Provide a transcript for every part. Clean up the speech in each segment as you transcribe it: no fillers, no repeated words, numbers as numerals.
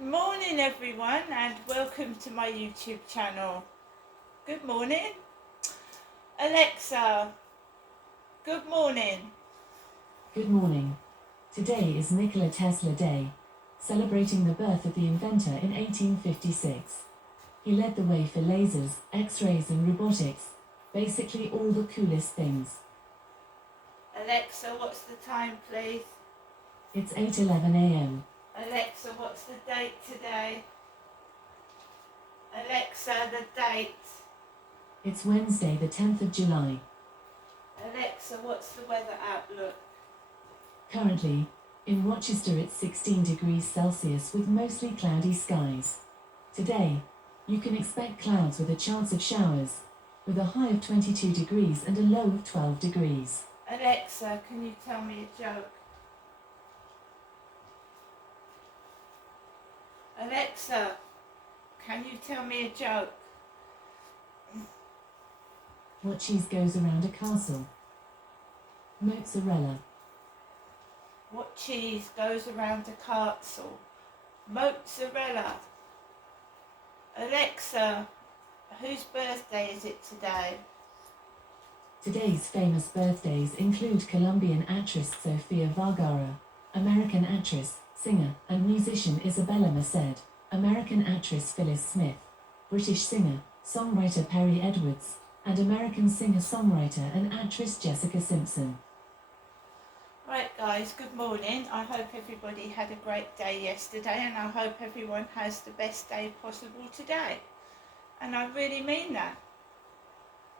Good morning everyone and welcome to my YouTube channel. Good morning. Alexa, good morning. Good morning. Today is Nikola Tesla Day, celebrating the birth of the inventor in 1856. He led the way for lasers, X-rays and robotics, basically all the coolest things. Alexa, what's the time please? It's 8:11 a.m. Alexa, what's the date today? Alexa, the date. It's Wednesday the 10th of July. Alexa, what's the weather outlook? Currently, in Rochester it's 16 degrees Celsius with mostly cloudy skies. Today, you can expect clouds with a chance of showers, with a high of 22 degrees and a low of 12 degrees. Alexa, can you tell me a joke? Alexa, can you tell me a joke? What cheese goes around a castle? Mozzarella. What cheese goes around a castle? Mozzarella. Alexa, whose birthday is it today? Today's famous birthdays include Colombian actress Sofia Vergara, American actress, singer, and musician Isabella Merced, American actress Phyllis Smith, British singer, songwriter Perry Edwards, and American singer-songwriter and actress Jessica Simpson. Right guys, good morning. I hope everybody had a great day yesterday and I hope everyone has the best day possible today. And I really mean that.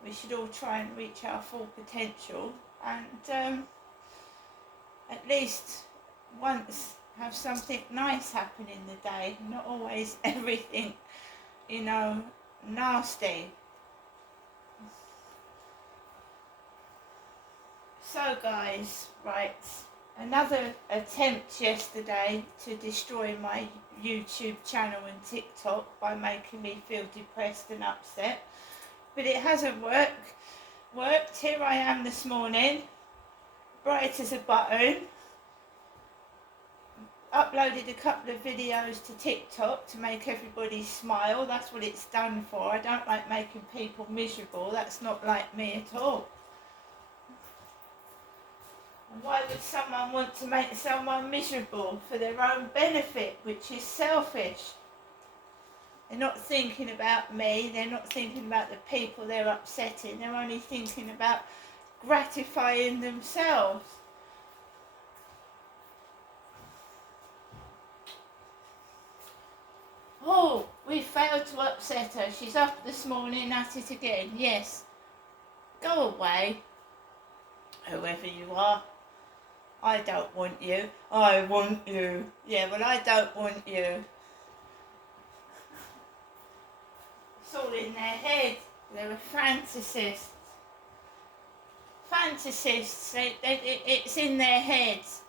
We should all try and reach our full potential and at least once have something nice happen in the day, not always everything, nasty. So guys, right, another attempt yesterday to destroy my YouTube channel and TikTok by making me feel depressed and upset. But it hasn't worked. Here I am this morning, bright as a button. Uploaded a couple of videos to TikTok to make everybody smile. That's what it's done for. I don't like making people miserable. That's not like me at all. Why would someone want to make someone miserable? For their own benefit, which is selfish. They're not thinking about me, they're not thinking about the people they're upsetting, they're only thinking about gratifying themselves. Oh, we failed to upset her. She's up this morning at it again. Yes. Go away. Whoever you are. I don't want you. I want you. Yeah, well I don't want you. It's all in their head. They're a fantasist. Fantasists. It's in their heads,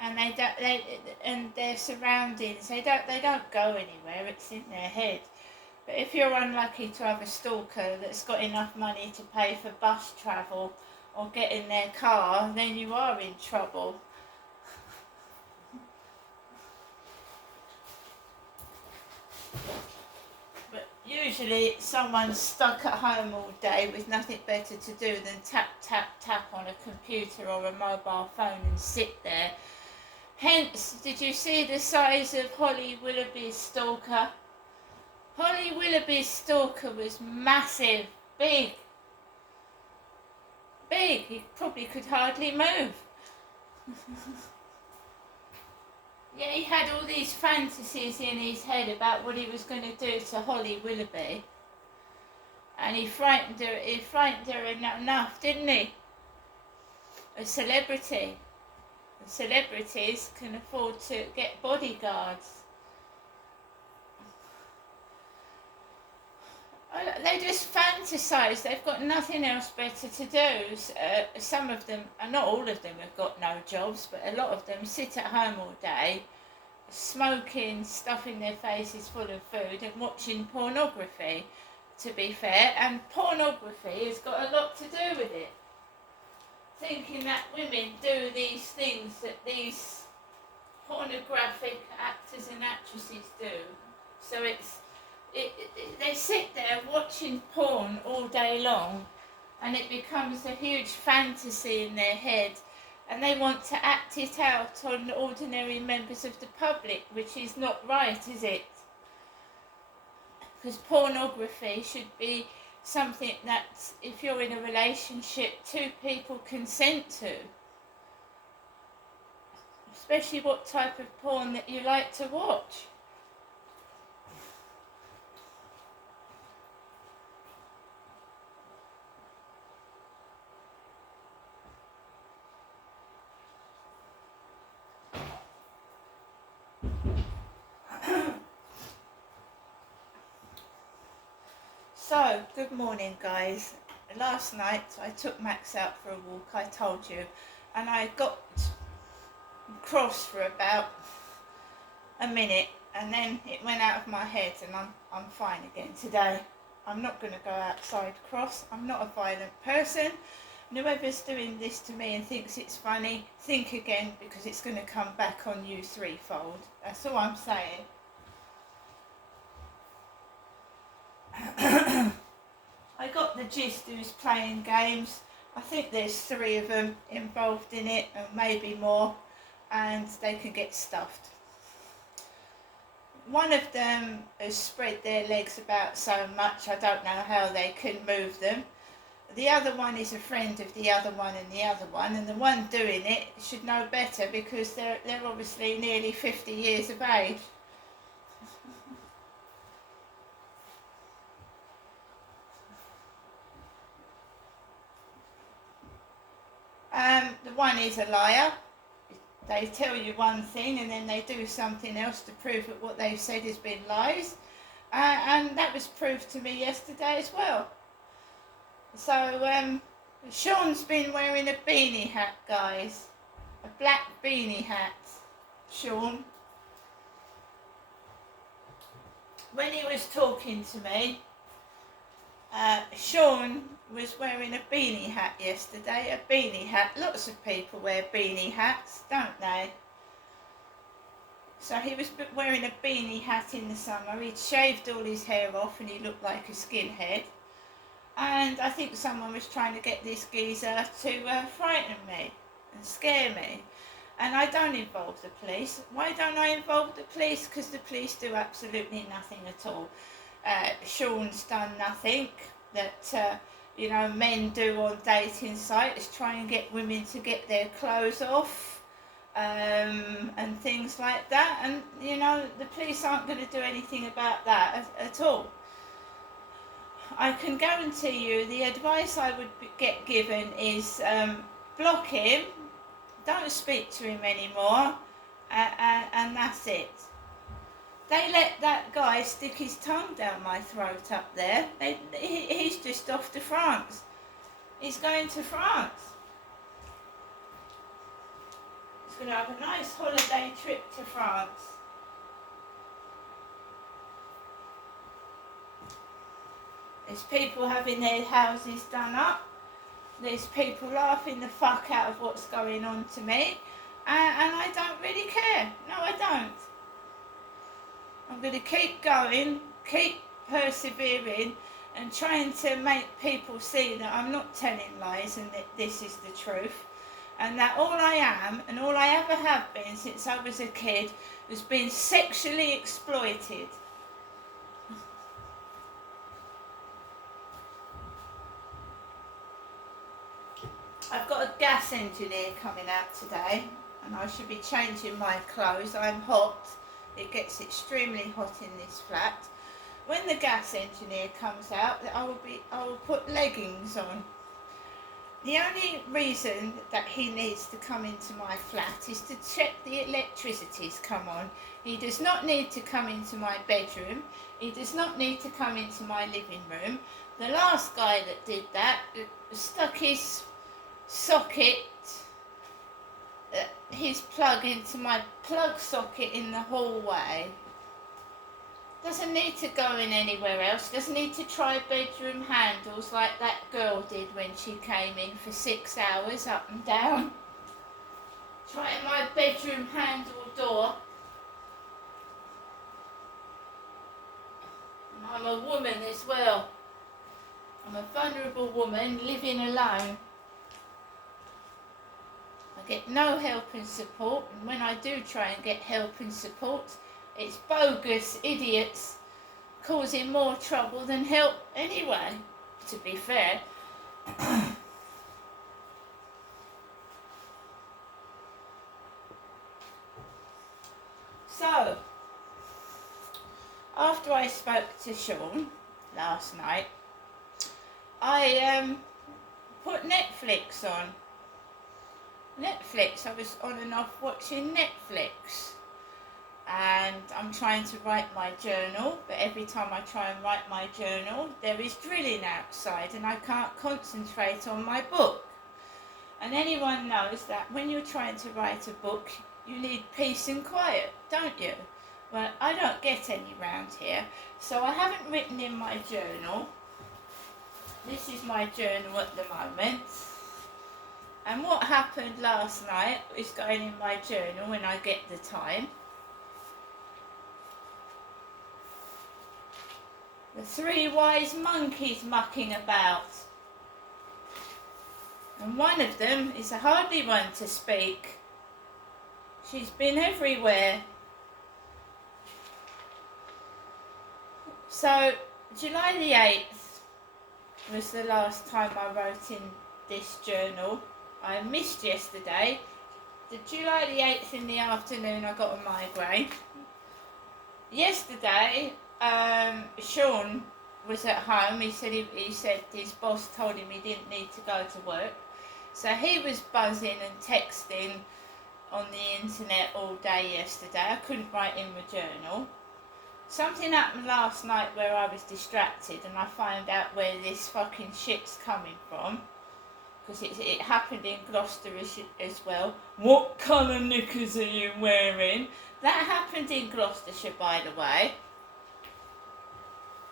and and their surroundings. They don't go anywhere. It's in their head. But if you're unlucky to have a stalker that's got enough money to pay for bus travel or get in their car, then you are in trouble. But usually someone's stuck at home all day with nothing better to do than tap, tap, tap on a computer or a mobile phone and sit there. Hence, did you see the size of Holly Willoughby's stalker? Holly Willoughby's stalker was massive, big. He probably could hardly move. Yeah, he had all these fantasies in his head about what he was going to do to Holly Willoughby. And he frightened her enough, didn't he? A celebrity. The celebrities can afford to get bodyguards. They just fantasise. They've got nothing else better to do. Some of them, and not all of them, have got no jobs, but a lot of them sit at home all day, smoking, stuffing their faces full of food and watching pornography, to be fair. And pornography has got a lot to do with it. Thinking that women do these things that these pornographic actors and actresses do. So they sit there watching porn all day long, and it becomes a huge fantasy in their head, and they want to act it out on ordinary members of the public, which is not right, is it? Because pornography should be something that, if you're in a relationship, two people consent to. Especially what type of porn that you like to watch. So, good morning guys. Last night I took Max out for a walk, I told you, and I got cross for about a minute, and then it went out of my head, and I'm fine again today. I'm not going to go outside cross. I'm not a violent person. And whoever's doing this to me and thinks it's funny, think again, because it's going to come back on you threefold. That's all I'm saying. I got the gist who's playing games. I think there's 3 of them involved in it, and maybe more, and they can get stuffed. One of them has spread their legs about so much, I don't know how they can move them. The other one is a friend of the other one and the other one, and the one doing it should know better, because they're obviously nearly 50 years of age. The one is a liar. They tell you one thing and then they do something else to prove that what they've said has been lies. And that was proved to me yesterday as well. So Sean's been wearing a beanie hat, guys. A black beanie hat. Sean. When he was talking to me, Sean was wearing a beanie hat yesterday. A beanie hat. Lots of people wear beanie hats, don't they? So he was wearing a beanie hat in the summer. He'd shaved all his hair off and he looked like a skinhead. And I think someone was trying to get this geezer to frighten me and scare me. And I don't involve the police. Why don't I involve the police? Because the police do absolutely nothing at all. Sean's done nothing that men do on dating sites, try and get women to get their clothes off, and things like that. And the police aren't going to do anything about that at all. I can guarantee you the advice I would get given is block him, don't speak to him anymore, and that's it. They let that guy stick his tongue down my throat up there. He's just off to France. He's going to France. He's going to have a nice holiday trip to France. There's people having their houses done up. There's people laughing the fuck out of what's going on to me. And I don't really care. No, I don't. I'm going to keep going, keep persevering, and trying to make people see that I'm not telling lies and that this is the truth. And that all I am, and all I ever have been since I was a kid, has been sexually exploited. I've got a gas engineer coming out today, and I should be changing my clothes. I'm hot. It gets extremely hot in this flat. When the gas engineer comes out, I will put leggings on. The only reason that he needs to come into my flat is to check the electricity's come on. He does not need to come into my bedroom. He does not need to come into my living room. The last guy that did that stuck his socket, his plug into my plug socket in the hallway. Doesn't need to go in anywhere else. Doesn't need to try bedroom handles like that girl did when she came in for 6 hours up and down. Trying my bedroom handle door. And I'm a woman as well. I'm a vulnerable woman living alone. I get no help and support, and when I do try and get help and support, it's bogus idiots causing more trouble than help anyway, to be fair. So, after I spoke to Sean last night, I put Netflix on. I was on and off watching Netflix. And I'm trying to write my journal, but every time I try and write my journal, there is drilling outside and I can't concentrate on my book. And anyone knows that when you're trying to write a book, you need peace and quiet, don't you? Well, I don't get any round here, so I haven't written in my journal. This is my journal at the moment. And what happened last night is going in my journal when I get the time. The 3 wise monkeys mucking about. And one of them is a hardly one to speak. She's been everywhere. So, July the 8th was the last time I wrote in this journal. I missed yesterday. The July the 8th in the afternoon I got a migraine. Yesterday, Sean was at home. He said his boss told him he didn't need to go to work. So he was buzzing and texting on the internet all day yesterday. I couldn't write in my journal. Something happened last night where I was distracted and I found out where this fucking shit's coming from. Because it happened in Gloucester as well. What colour knickers are you wearing? That happened in Gloucestershire, by the way.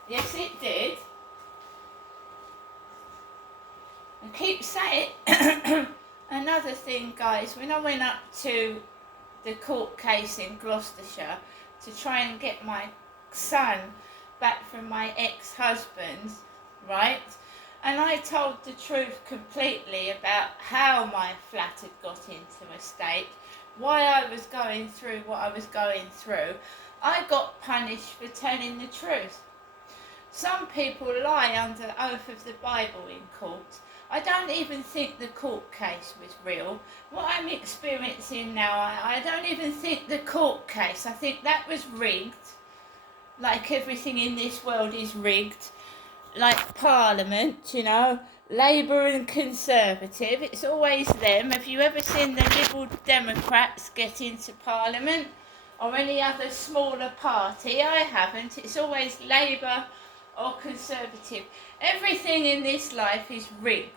Yes, it did. I keep saying another thing, guys. When I went up to the court case in Gloucestershire to try and get my son back from my ex-husband, right? And I told the truth completely about how my flat had got into a state, why I was going through what I was going through. I got punished for telling the truth. Some people lie under the oath of the Bible in court. I don't even think the court case was real. What I'm experiencing now, I don't even think the court case, I think that was rigged. Like everything in this world is rigged. Like Parliament, you know, Labour and Conservative, it's always them. Have you ever seen the Liberal Democrats get into Parliament or any other smaller party? I haven't. It's always Labour or Conservative. Everything in this life is rigged.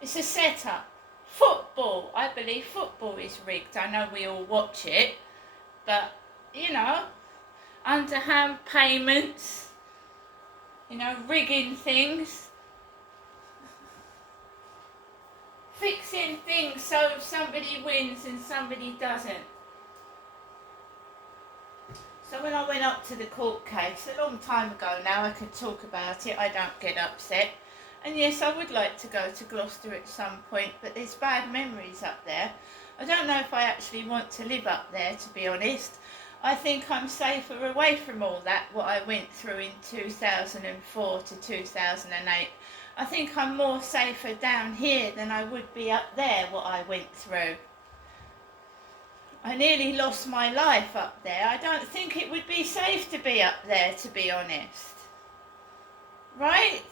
It's a setup. Football, I believe football is rigged. I know we all watch it, but, you know, underhand payments, you know, rigging things, fixing things so somebody wins and somebody doesn't. So when I went up to the court case, a long time ago now, I could talk about it, I don't get upset. And yes, I would like to go to Gloucester at some point, but there's bad memories up there. I don't know if I actually want to live up there, to be honest. I think I'm safer away from all that, what I went through in 2004 to 2008. I think I'm more safer down here than I would be up there, what I went through. I nearly lost my life up there. I don't think it would be safe to be up there, to be honest. Right?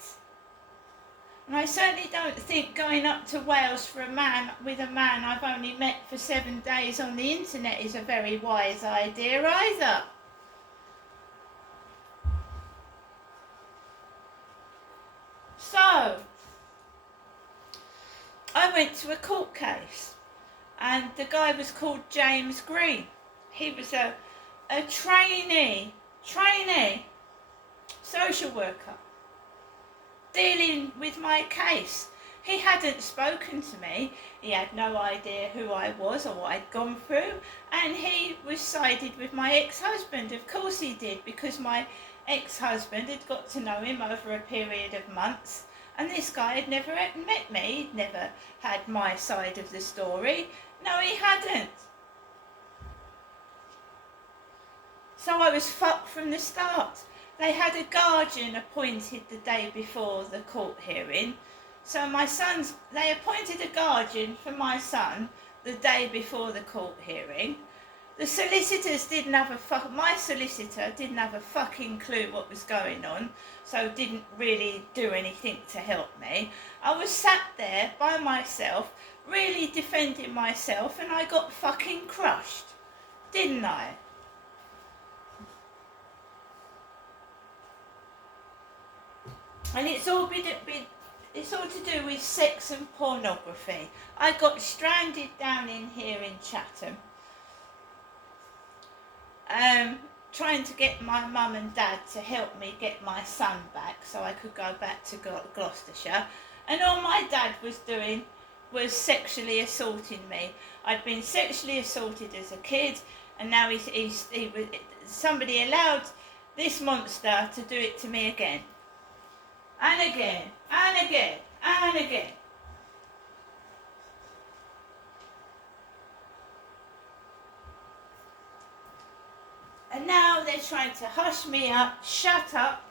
And I certainly don't think going up to Wales for with a man I've only met for 7 days on the internet is a very wise idea either. So, I went to a court case and the guy was called James Green. He was a trainee social worker, dealing with my case. He hadn't spoken to me. He had no idea who I was or what I'd gone through. And he was sided with my ex-husband. Of course he did, because my ex-husband had got to know him over a period of months. And this guy had never met me. He'd never had my side of the story. No, he hadn't. So I was fucked from the start. They had a guardian appointed the day before the court hearing. So they appointed a guardian for my son the day before the court hearing. The solicitors didn't have my solicitor didn't have a fucking clue what was going on, so didn't really do anything to help me. I was sat there by myself, really defending myself, and I got fucking crushed, didn't I? And it's all to do with sex and pornography. I got stranded down in here in Chatham, trying to get my mum and dad to help me get my son back so I could go back to Gloucestershire. And all my dad was doing was sexually assaulting me. I'd been sexually assaulted as a kid, and now somebody allowed this monster to do it to me again. And again, and again, and again. And now they're trying to hush me up, shut up,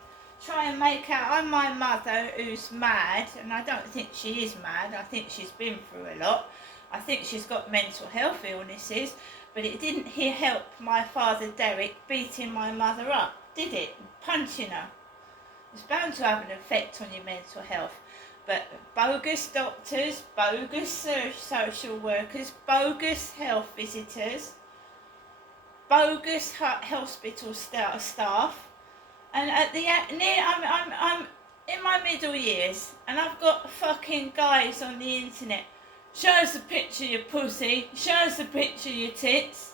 try and make out I'm my mother who's mad, and I don't think she is mad. I think she's been through a lot. I think she's got mental health illnesses, but it didn't help my father Derek beating my mother up, did it? Punching her. It's bound to have an effect on your mental health. But bogus doctors, bogus social workers, bogus health visitors, bogus hospital staff, and I'm in my middle years, and I've got fucking guys on the internet. Show us a picture of your pussy. Show us a picture of your tits.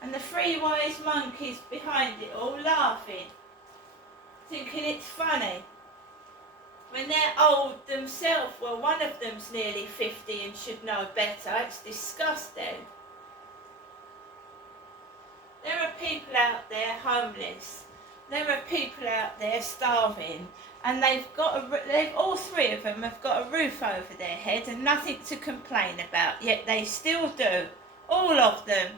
And the three wise monkeys behind it all laughing, thinking it's funny, when they're old themselves. Well, one of them's nearly 50 and should know better. It's disgusting. There are people out there homeless. There are people out there starving, and all three of them have got a roof over their head and nothing to complain about. Yet they still do, all of them.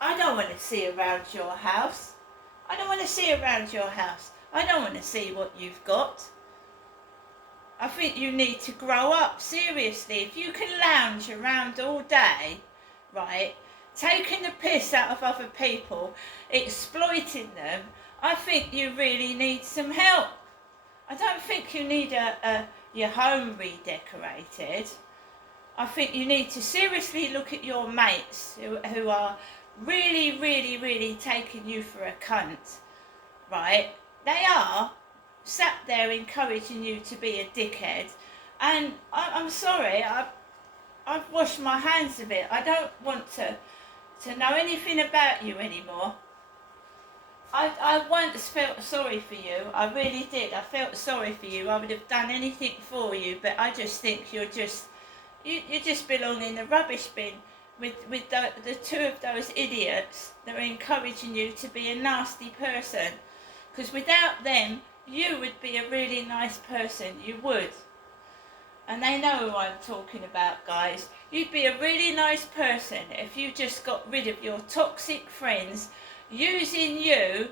I don't want to see around your house. I don't want to see around your house. I don't want to see what you've got. I think you need to grow up, seriously. If you can lounge around all day, right, taking the piss out of other people, exploiting them, I think you really need some help. I don't think you need your home redecorated. I think you need to seriously look at your mates who are really, really, really taking you for a cunt, right? They are sat there encouraging you to be a dickhead, and I'm sorry, I've washed my hands of it. I don't want to know anything about you anymore. I once felt sorry for you. I really did. I felt sorry for you. I would have done anything for you, but I just think you just belong in the rubbish bin with the two of those idiots that are encouraging you to be a nasty person. Because without them, you would be a really nice person. You would. And they know who I'm talking about, guys. You'd be a really nice person if you just got rid of your toxic friends using you,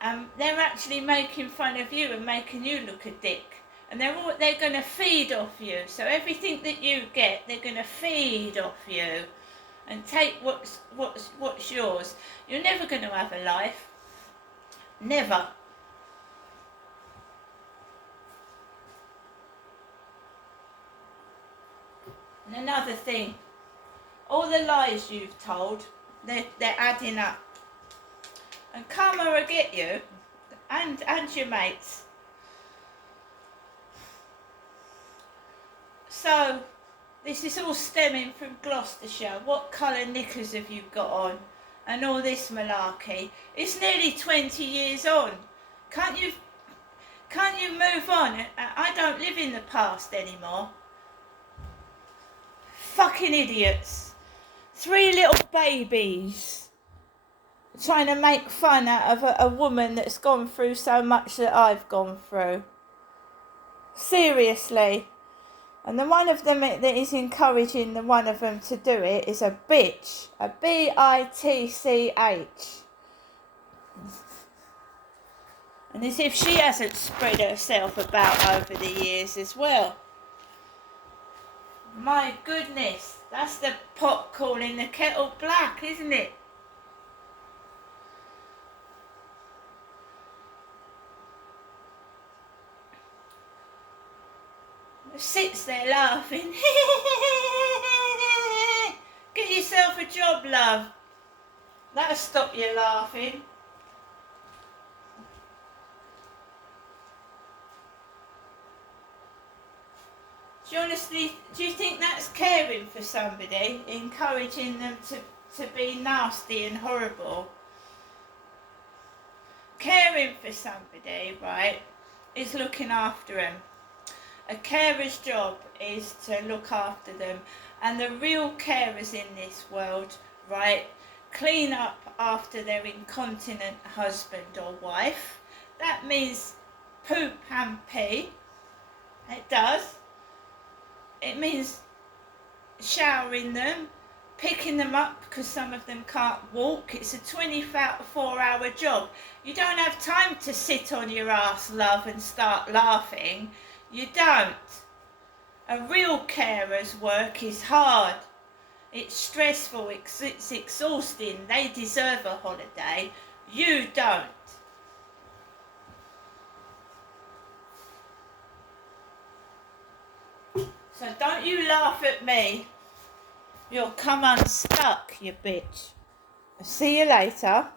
and they're actually making fun of you and making you look a dick. And they're going to feed off you. So everything that you get, they're going to feed off you and take what's yours. You're never going to have a life. Never. And another thing, all the lies you've told, they're adding up. And karma will get you, and your mates. So, this is all stemming from Gloucestershire. What colour knickers have you got on? and all this malarkey. It's nearly 20 years on. Can't you move on? I don't live in the past anymore. Fucking idiots. 3 little babies trying to make fun out of a woman that's gone through so much that I've gone through. Seriously. And the one of them that is encouraging the one of them to do it is a bitch. A bitch. And as if she hasn't spread herself about over the years as well. My goodness, that's the pot calling the kettle black, isn't it? Sits there laughing. Get yourself a job, love. That'll stop you laughing. Do you think that's caring for somebody? Encouraging them to be nasty and horrible? Caring for somebody, right, is looking after them. A carer's job is to look after them. And the real carers in this world, right, clean up after their incontinent husband or wife. That means poop and pee. It does. It means showering them, picking them up because some of them can't walk. It's a 24-hour job. You don't have time to sit on your ass, love, and start laughing. You don't. A real carer's work is hard. It's stressful, it's exhausting. They deserve a holiday. You don't. So don't you laugh at me. You'll come unstuck, you bitch. See you later.